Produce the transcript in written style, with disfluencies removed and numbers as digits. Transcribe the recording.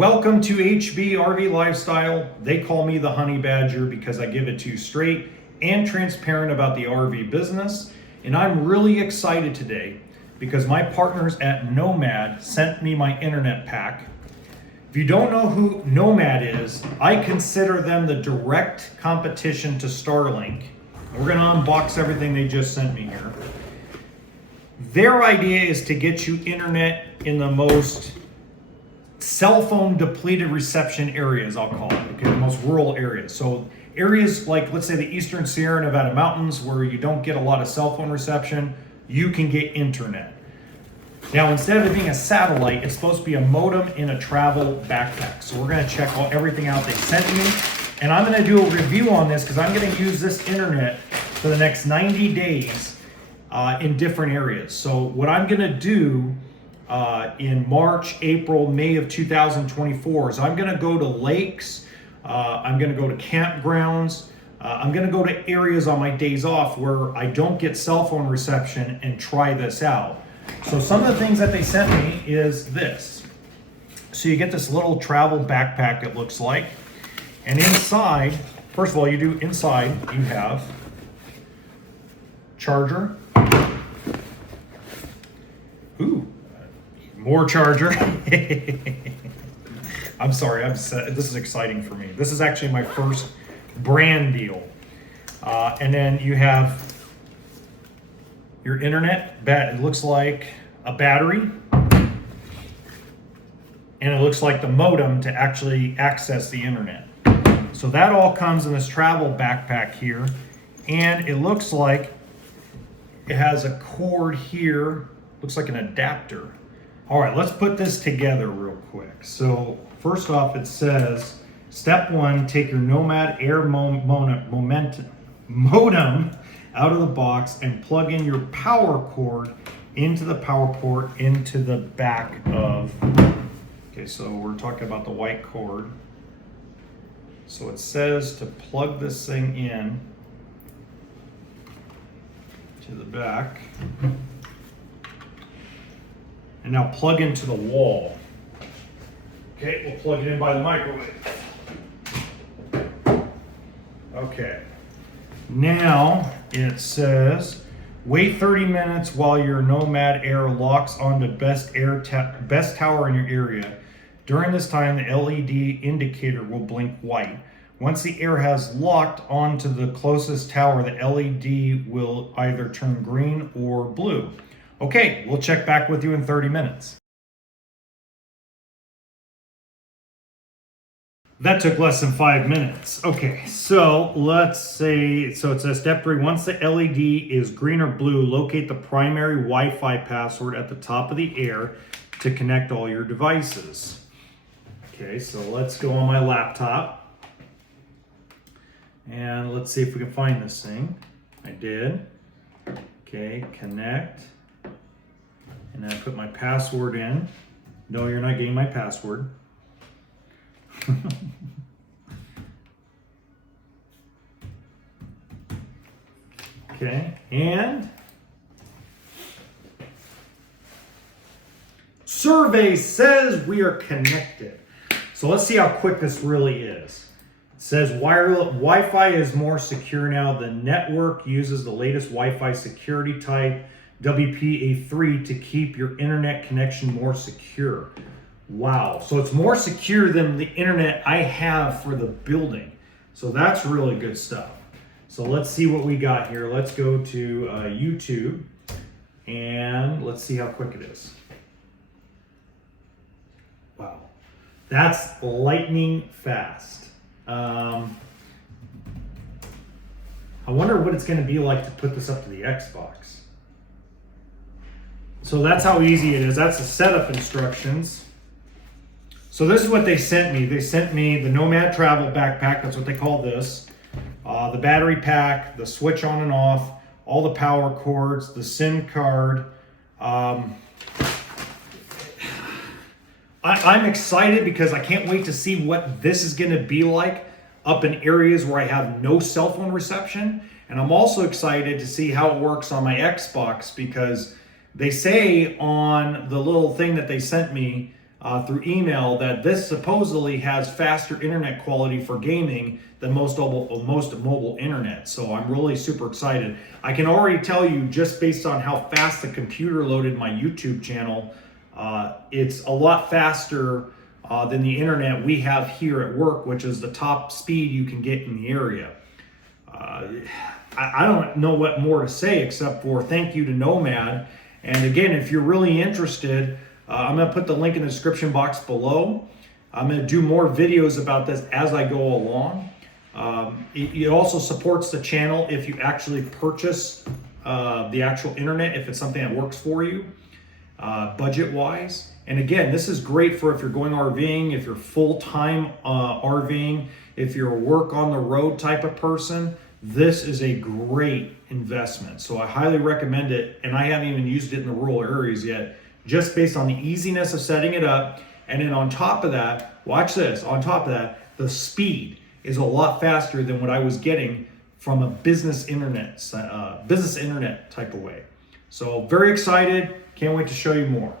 Welcome to HBRV Lifestyle. They call me the Honey Badger because I give it to you straight and transparent about the RV business. And I'm really excited today because my partners at Nomad sent me my internet pack. If you don't know who Nomad is, I consider them the direct competition to STARLINK. We're gonna unbox everything they just sent me here. Their idea is to get you internet in the most cell phone depleted reception areas, I'll call it, okay, the most rural areas. So areas like, let's say the Eastern Sierra Nevada mountains where you don't get a lot of cell phone reception, you can get internet. Now, instead of it being a satellite, it's supposed to be a modem in a travel backpack. So we're gonna check everything out they sent me. And I'm gonna do a review on this because I'm gonna use this internet for the next 90 days in different areas. So what I'm gonna do in March, April, May of 2024 is I'm gonna go to lakes, I'm gonna go to campgrounds, I'm gonna go to areas on my days off where I don't get cell phone reception and try this out. So some of the things that they sent me is this. So you get this little travel backpack, it looks like. And inside, first of all, inside you have charger. Ooh, more charger. I'm sorry, this is exciting for me. This is actually my first brand deal. And then you have your internet, it looks like a battery. And it looks like the modem to actually access the internet. So that all comes in this travel backpack here. And it looks like it has a cord here, looks like an adapter. All right, let's put this together real quick. So first off, it says, step one, take your Nomad Air modem out of the box and plug in your power cord into the power port into the back of, okay, so we're talking about the white cord. So it says to plug this thing in to the back. And now plug into the wall. Okay, we'll plug it in by the microwave. Okay. Now it says, wait 30 minutes while your Nomad Air locks onto best tower in your area. During this time, the LED indicator will blink white. Once the air has locked onto the closest tower, the LED will either turn green or blue. Okay, we'll check back with you in 30 minutes. That took less than 5 minutes. Okay, so let's say, so it says step 3, once the LED is green or blue, locate the primary Wi-Fi password at the top of the air to connect all your devices. Okay, so let's go on my laptop. And let's see if we can find this thing. I did. Okay, connect. And then I put my password in. No, you're not getting my password. Okay, and survey says we are connected. So let's see how quick this really is. It says Wi-Fi is more secure now. The network uses the latest Wi-Fi security type, WPA3, to keep your internet connection more secure. Wow, so it's more secure than the internet I have for the building. So that's really good stuff. So let's see what we got here. Let's go to YouTube and let's see how quick it is. Wow, that's lightning fast. I wonder what it's gonna be like to put this up to the Xbox. So that's how easy it is. That's the setup instructions. So this is what they sent me. They sent me the Nomad travel backpack, that's what they call this. The battery pack, the switch on and off, all the power cords, the SIM card. I'm excited because I can't wait to see what this is gonna be like up in areas where I have no cell phone reception. And I'm also excited to see how it works on my Xbox because they say on the little thing that they sent me, through email that this supposedly has faster internet quality for gaming than most mobile internet. So I'm really super excited. I can already tell you, just based on how fast the computer loaded my YouTube channel, it's a lot faster than the internet we have here at work, which is the top speed you can get in the area. I don't know what more to say except for thank you to Nomad. And again, if you're really interested, I'm going to put the link in the description box below. I'm going to do more videos about this as I go along. It also supports the channel if you actually purchase the actual internet, if it's something that works for you, budget-wise. And again, this is great for if you're going RVing, if you're full-time RVing, if you're a work on the road type of person. This is a great investment. So I highly recommend it, and I haven't even used it in the rural areas yet, just based on the easiness of setting it up. And then on top of that, watch this, on top of that, the speed is a lot faster than what I was getting from a business internet type of way. So very excited, can't wait to show you more.